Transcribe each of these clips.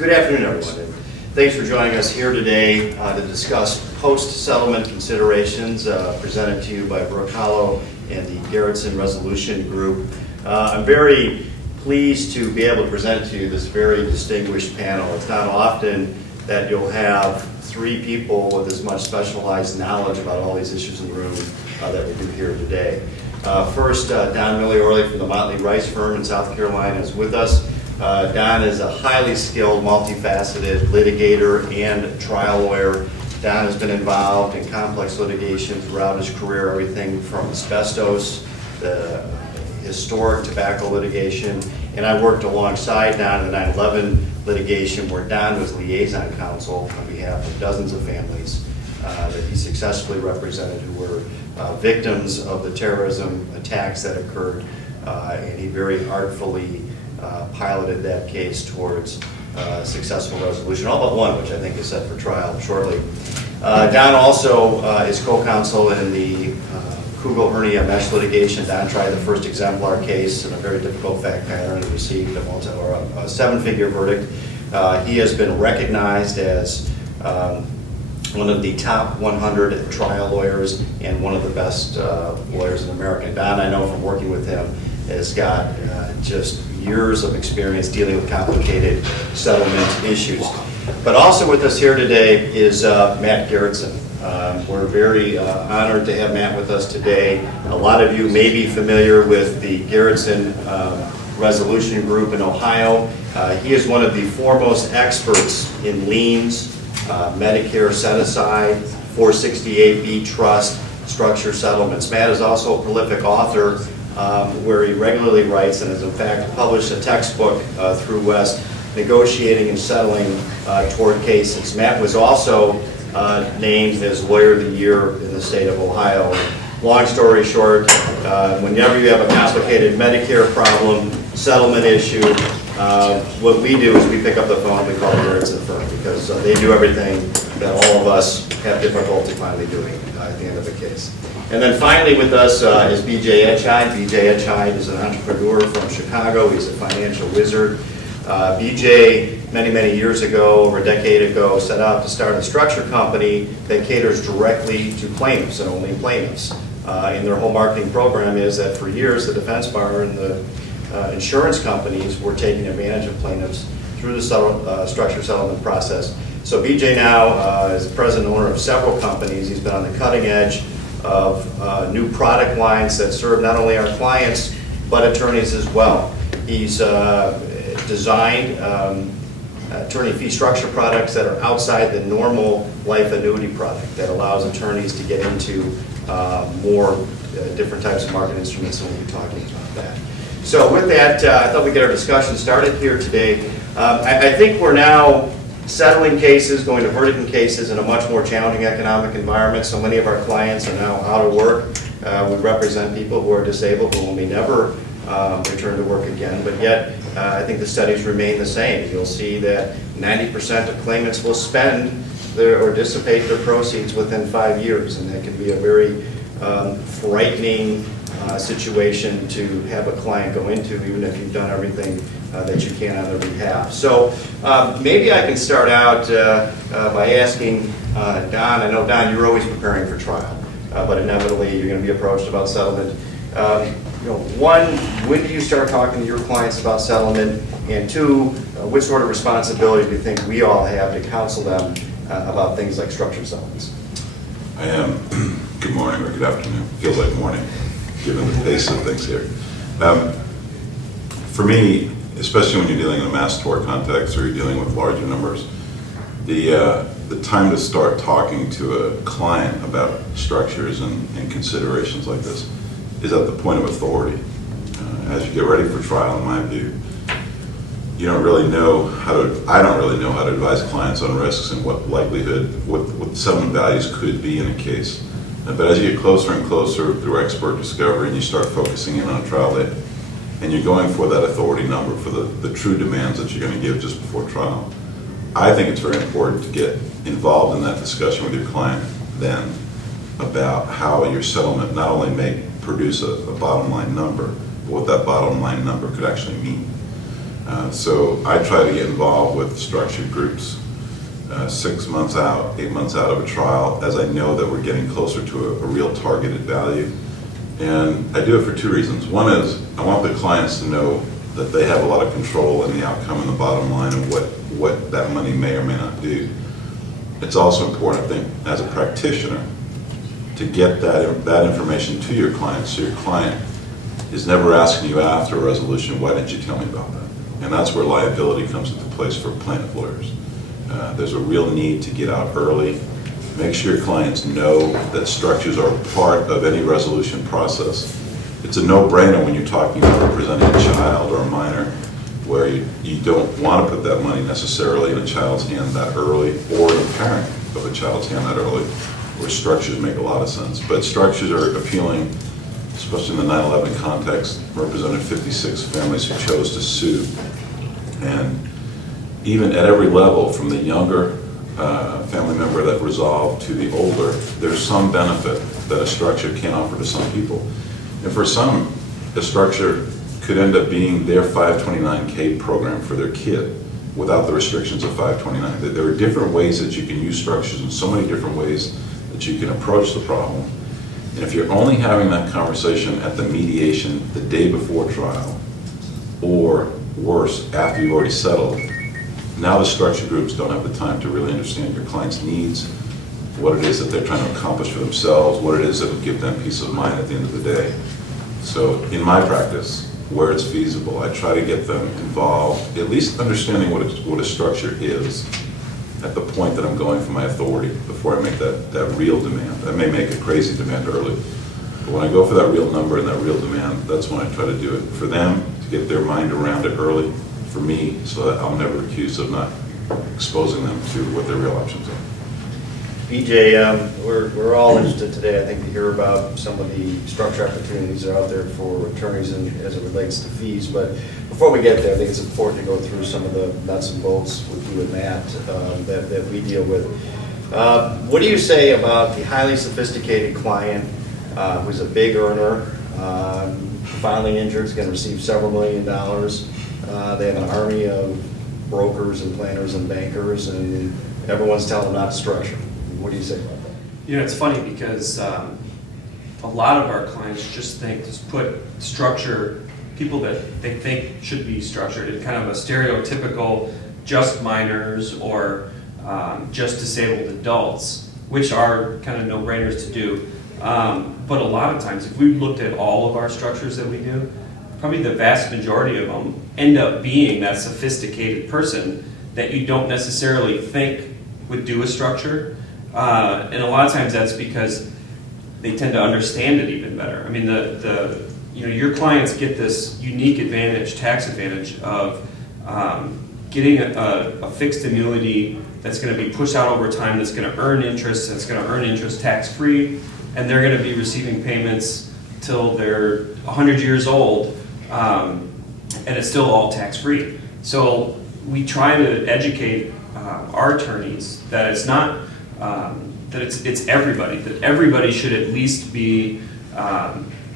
Good afternoon, everyone. And thanks for joining us here today to discuss post-settlement considerations presented to you by Brook Hollow and the Garrettson Resolution Group. I'm very pleased to be able to present to you this very distinguished panel. It's not often that you'll have three people with as much specialized knowledge about all these issues in the room that we do here today. First, Don Milliorley from the Motley Rice firm in South Carolina is with us. Don is a highly skilled, multifaceted litigator and trial lawyer. Don has been involved in complex litigation throughout his career, everything from asbestos, the historic tobacco litigation, and I worked alongside Don in the 9/11 litigation where Don was liaison counsel on behalf of dozens of families that he successfully represented who were victims of the terrorism attacks that occurred, and he very artfully piloted that case towards successful resolution, all but one, which I think is set for trial shortly. Don also is co-counsel in the Kugel hernia mesh litigation. Don tried the first exemplar case in a very difficult fact pattern and received a seven-figure verdict. He has been recognized as one of the top 100 trial lawyers and one of the best lawyers in America. Don, I know from working with him, has got just years of experience dealing with complicated settlement issues. But also with us here today is Matt Garrettson. We're very honored to have Matt with us today. A lot of you may be familiar with the Garrettson Resolution Group in Ohio. He is one of the foremost experts in liens, Medicare set-aside, 468B trust, structure settlements. Matt is also a prolific author where he regularly writes and has in fact published a textbook through West, negotiating and settling tort cases. Matt was also named as Lawyer of the Year in the state of Ohio. Long story short, whenever you have a complicated Medicare problem, settlement issue, what we do is we pick up the phone, we call the Garrettson firm because they do everything that all of us have difficulty finally doing at the end of the case. And then finally with us is B.J. Etchide. B.J. Etchide is an entrepreneur from Chicago. He's a financial wizard. B.J. many years ago, over a decade ago, set out to start a structure company that caters directly to plaintiffs and only plaintiffs. And their whole marketing program is that for years the defense bar and the insurance companies were taking advantage of plaintiffs through the structure settlement process. So B.J. now is the president and owner of several companies. He's been on the cutting edge of new product lines that serve not only our clients but attorneys as well. He's designed attorney fee structure products that are outside the normal life annuity product that allows attorneys to get into more different types of market instruments, and we'll be talking about that. So with that, I thought we'd get our discussion started here today. I think we're now settling cases, going to verdict in cases in a much more challenging economic environment. So many of our clients are now out of work. We represent people who are disabled who may never return to work again, but yet I think the studies remain the same. You'll see that 90% of claimants will spend or dissipate their proceeds within 5 years, and that can be a very frightening situation to have a client go into, even if you've done everything that you can on their behalf. So maybe I can start out by asking Don. I know, Don, you're always preparing for trial, but inevitably you're going to be approached about settlement. One, when do you start talking to your clients about settlement? And two, what sort of responsibility do you think we all have to counsel them about things like structured settlements? I am. Good morning or good afternoon. Feels like morning, given the pace of things here. For me, especially when you're dealing in a mass tort context or you're dealing with larger numbers, the time to start talking to a client about structures and considerations like this is at the point of authority. As you get ready for trial, in my view, you don't really know I don't really know how to advise clients on risks and what likelihood, what settlement values could be in a case. But as you get closer and closer through expert discovery and you start focusing in on trial date, and you're going for that authority number for the true demands that you're going to give just before trial, I think it's very important to get involved in that discussion with your client then about how your settlement not only may produce a bottom line number, but what that bottom line number could actually mean. So I try to get involved with structured groups 6 months out, 8 months out of a trial, as I know that we're getting closer to a real targeted value. And I do it for two reasons. One is I want the clients to know that they have a lot of control in the outcome and the bottom line and what that money may or may not do. It's also important, I think, as a practitioner, to get that information to your client, so your client is never asking you after a resolution, why didn't you tell me about that? And that's where liability comes into place for plaintiff lawyers. There's a real need to get out early. Make sure your clients know that structures are part of any resolution process. It's a no-brainer when you're talking about representing a child or a minor, where you don't want to put that money necessarily in a child's hand that early, or in a parent of a child's hand that early, where structures make a lot of sense. But structures are appealing, especially in the 9/11 context. Represented 56 families who chose to sue. And even at every level, from the younger family member that resolved to the older, there's some benefit that a structure can offer to some people. And for some, a structure could end up being their 529K program for their kid without the restrictions of 529. There are different ways that you can use structures and so many different ways that you can approach the problem. And if you're only having that conversation at the mediation the day before trial, or worse, after you've already settled, now the structure groups don't have the time to really understand your client's needs, what it is that they're trying to accomplish for themselves, what it is that would give them peace of mind at the end of the day. So in my practice, where it's feasible, I try to get them involved, at least understanding what a structure is at the point that I'm going for my authority before I make that real demand. I may make a crazy demand early, but when I go for that real number and that real demand, that's when I try to do it. For them, to get their mind around it early, for me, so that I'm never accused of not exposing them to what their real options are. BJ, we're all interested today, I think, to hear about some of the structure opportunities that are out there for attorneys and as it relates to fees. But before we get there, I think it's important to go through some of the nuts and bolts with you and Matt that we deal with. What do you say about the highly sophisticated client who's a big earner, finally injured, is going to receive several $1 millions? They have an army of brokers and planners and bankers, and everyone's telling them not to structure. What do you say about that? You know, it's funny because a lot of our clients just put structure, people that they think should be structured in kind of a stereotypical just minors or just disabled adults, which are kind of no-brainers to do. But a lot of times, if we looked at all of our structures that we do, probably the vast majority of them end up being that sophisticated person that you don't necessarily think would do a structure. And a lot of times that's because they tend to understand it even better. I mean, your clients get this unique advantage, tax advantage of getting a fixed annuity that's going to be pushed out over time, that's going to earn interest, that's going to earn interest tax-free, and they're going to be receiving payments till they're 100 years old, and it's still all tax-free. So we try to educate our attorneys that it's not that it's everybody, that everybody should at least be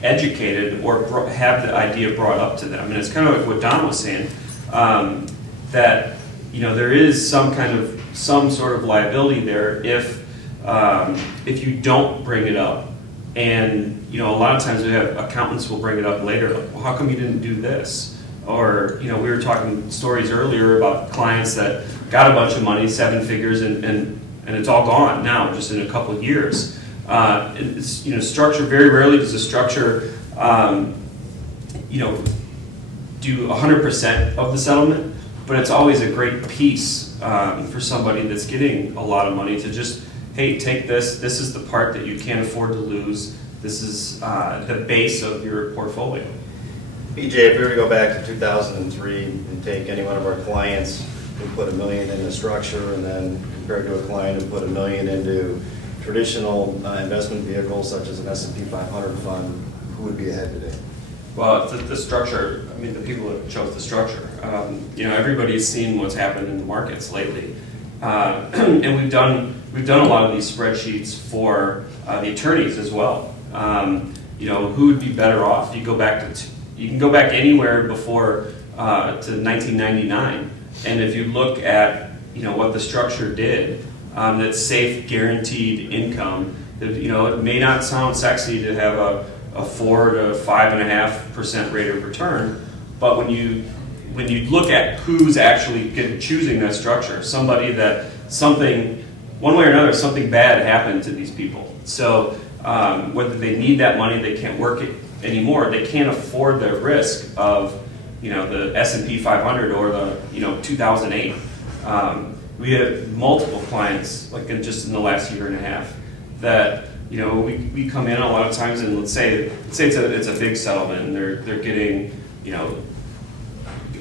educated or have the idea brought up to them. And it's kind of like what Don was saying, that there is some sort of liability there if you don't bring it up. And a lot of times we have accountants will bring it up later, like, well, how come you didn't do this? Or we were talking stories earlier about clients that got a bunch of money, 7 figures, and it's all gone now, just in a couple of years. Structure, very rarely does a structure, do 100% of the settlement, but it's always a great piece for somebody that's getting a lot of money to just, hey, take this. This is the part that you can't afford to lose. This is the base of your portfolio. BJ, if we were to go back to 2003 and take any one of our clients who put $1 million into structure and then compared to a client who put $1 million into traditional investment vehicles such as an S&P 500 fund, who would be ahead today? Well, the structure, I mean, the people that chose the structure. Everybody's seen what's happened in the markets lately. And we've done a lot of these spreadsheets for the attorneys as well. Who would be better off? You can go back anywhere before to 1999. And if you look at, what the structure did, that safe, guaranteed income, it may not sound sexy to have a 4 to 5.5% rate of return, but when you look at who's actually choosing that structure, somebody that one way or another, something bad happened to these people. So whether they need that money, they can't work it anymore, they can't afford the risk of the S&P 500 or the 2008. We have multiple clients, like just in the last year and a half, that we come in a lot of times, and let's say it's a big settlement, and they're getting a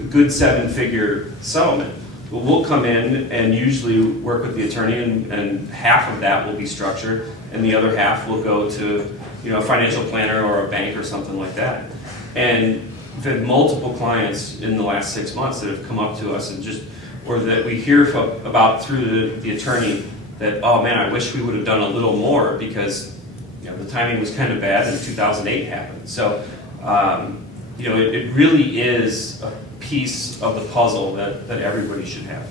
good 7-figure settlement. Well, we'll come in and usually work with the attorney, and half of that will be structured, and the other half will go to a financial planner or a bank or something like that. And we've had multiple clients in the last 6 months that have come up to us or that we hear about through the attorney that, oh man, I wish we would have done a little more because the timing was kind of bad and 2008 happened. So it really is a piece of the puzzle that everybody should have.